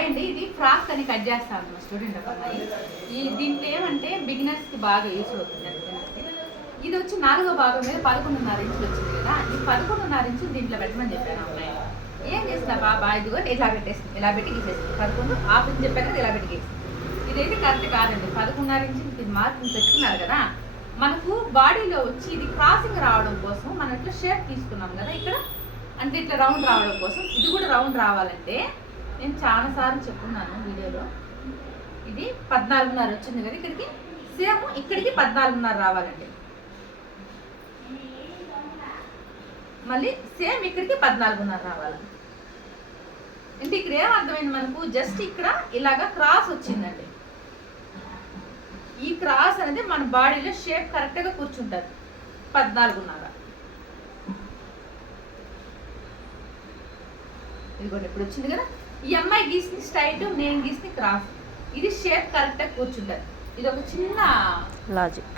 Hi అండి, ఇది frock అని కట్ చేస్తాను మా స్టూడెంట్ ఒక అమ్మాయి. దీంట్లో ఏమంటే బిగినర్స్కి బాగా యూస్ అవుతుంది అందుకని. ఇది వచ్చి 4వ భాగం మీద 11.5 ఇంచులు వచ్చింది కదా, ఈ 11.5 ఇంచులు దీంట్లో పెట్టమని చెప్పాను అమ్మాయి. ఏం చేస్తా బాబా, ఇదిగో ఇలా పెట్టేస్తుంది, ఇలా పెట్టి గీసేస్తుంది. 11 హాఫ్ ఇంచ్ చెప్పాను కదా, ఇలా పెట్టి గీస్తుంది. ఇదైతే కరెక్ట్ కాదండి. 11.5 ఇంచులు ఇది మార్కింగ్ తెచ్చుకున్నారు కదా, మనకు బాడీలో వచ్చి ఇది క్రాసింగ్ రావడం కోసం మనం ఇట్లా షేప్ తీసుకున్నాం కదా ఇక్కడ, అంటే ఇట్లా రౌండ్ రావడం కోసం. ఇది కూడా రౌండ్ రావాలంటే నేను చాలాసార్లు చెప్పున్నాను వీడియోలో, ఇది 14.5 వచ్చింది కదా ఇక్కడికి, సేమ్ ఇక్కడికి 14.5 రావాలండి. మళ్ళీ సేమ్ ఇక్కడికి 14.5 రావాలి. అంటే ఇక్కడ ఏమర్థమైంది మనకు, జస్ట్ ఇక్కడ ఇలాగా క్రాస్ వచ్చిందండి. ఈ క్రాస్ అనేది మన బాడీలో షేప్ కరెక్ట్గా కూర్చుంటుంది. 14.5 ఇదిగోండి ఇప్పుడు వచ్చింది కదా. ఈ అమ్మాయి గీసింది స్ట్రైట్, నేను గీసింది క్రాస్. ఇది షేప్ కరెక్ట్గా కూర్చుంటుంది. ఇది ఒక చిన్న లాజిక్.